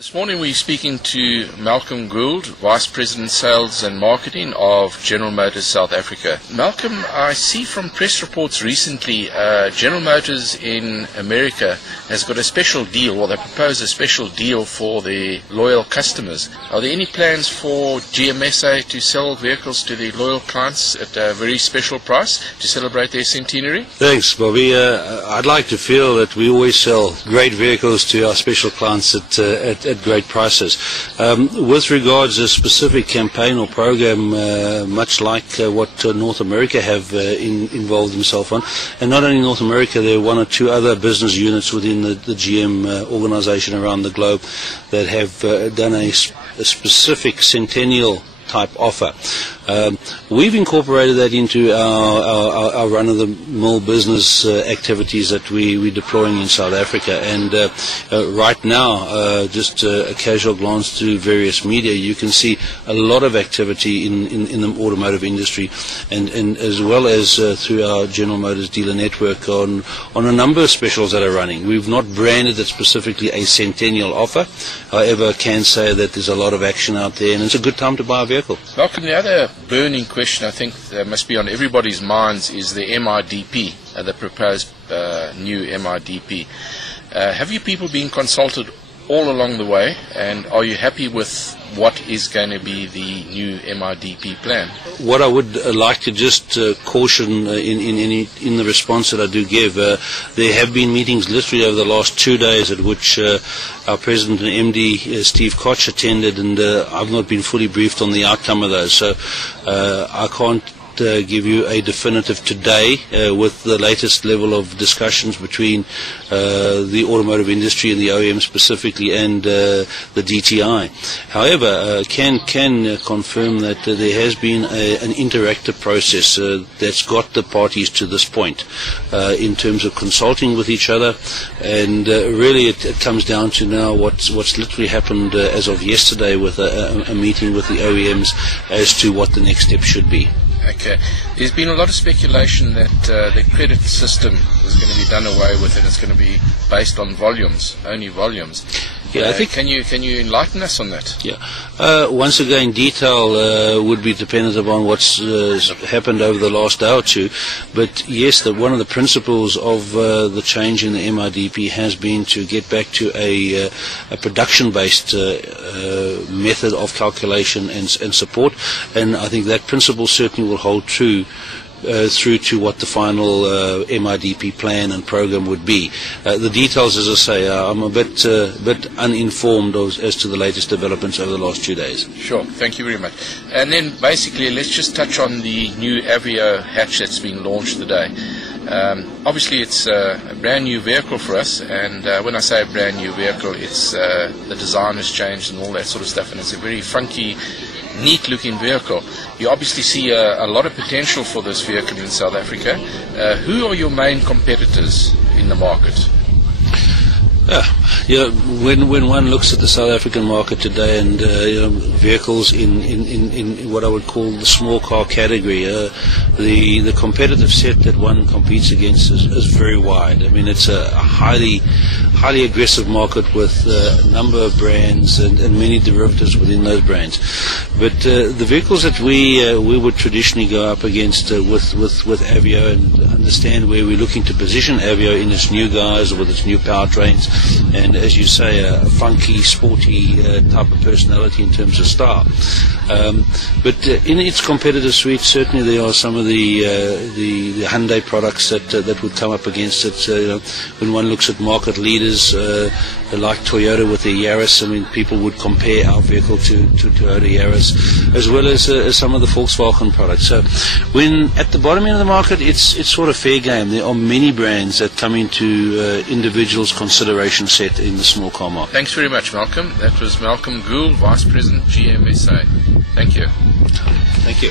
This morning we're speaking to Malcom Gauld, Vice President Sales and Marketing of General Motors South Africa. Malcom, I see from press reports recently General Motors in America has got a special deal, or they propose a special deal for their loyal customers. Are there any plans for GMSA to sell vehicles to their loyal clients at a very special price to celebrate their centenary? Thanks, Bobby. I'd like to feel that we always sell great vehicles to our special clients at great prices. With regards to a specific campaign or program, much like what North America have involved themselves on, and not only North America, there are one or two other business units within the GM organization around the globe that have done a specific centennial type offer. We've incorporated that into our run-of-the-mill business activities that we're deploying in South Africa. And right now, just a casual glance through various media, you can see a lot of activity in the automotive industry, and as well as through our General Motors dealer network on a number of specials that are running. We've not branded it specifically a centennial offer. However, I can say that there's a lot of action out there, and it's a good time to buy a vehicle. Malcom, the other burning question I think that must be on everybody's minds is the MIDP, the proposed new MIDP. Have you people been consulted all along the way, and are you happy with what is going to be the new MIDP plan? What I would like to just caution in the response that I do give, there have been meetings literally over the last 2 days at which our President and MD, Steve Koch, attended, and I've not been fully briefed on the outcome of those. So I can't give you a definitive today with the latest level of discussions between the automotive industry and the OEM specifically and the DTI. However, can confirm that there has been an interactive process that's got the parties to this point in terms of consulting with each other, and really it comes down to now what's literally happened as of yesterday with a meeting with the OEMs as to what the next step should be. Okay. There's been a lot of speculation that the credit system is going to be done away with, and it's going to be based on volumes, only volumes. Yeah, I think. Can you enlighten us on that? Yeah. Once again, detail would be dependent upon what's happened over the last day or two. But yes, one of the principles of the change in the MIDP has been to get back to a production-based method of calculation and support, and I think that principle certainly will hold true through to what the final MIDP plan and program would be. The details, as I say, I'm a bit uninformed as to the latest developments over the last 2 days. Sure, thank you very much. And then basically, let's just touch on the new Aveo hatch that's been launched today. Obviously, it's a brand new vehicle for us, and when I say a brand new vehicle, it's the design has changed and all that sort of stuff, and it's a very funky, neat looking vehicle. You obviously see a lot of potential for this vehicle in South Africa. Who are your main competitors in the market? When one looks at the South African market today, and vehicles in what I would call the small car category, the competitive set that one competes against is very wide. I mean, it's a highly aggressive market with a number of brands and many derivatives within those brands. But the vehicles that we would traditionally go up against with Aveo, and understand where we're looking to position Aveo in its new guise with its new powertrains, and as you say, a funky, sporty type of personality in terms of style. But in its competitive suite, certainly there are some of the Hyundai products that would come up against it. When one looks at market leaders like Toyota with their Yaris, I mean, people would compare our vehicle to Toyota Yaris, as well as some of the Volkswagen products. So when at the bottom end of the market, it's sort of fair game. There are many brands that come into individuals' consideration set in the small car market. Thanks very much, Malcom. That was Malcom Gauld, Vice President GMSA. Thank you. Thank you.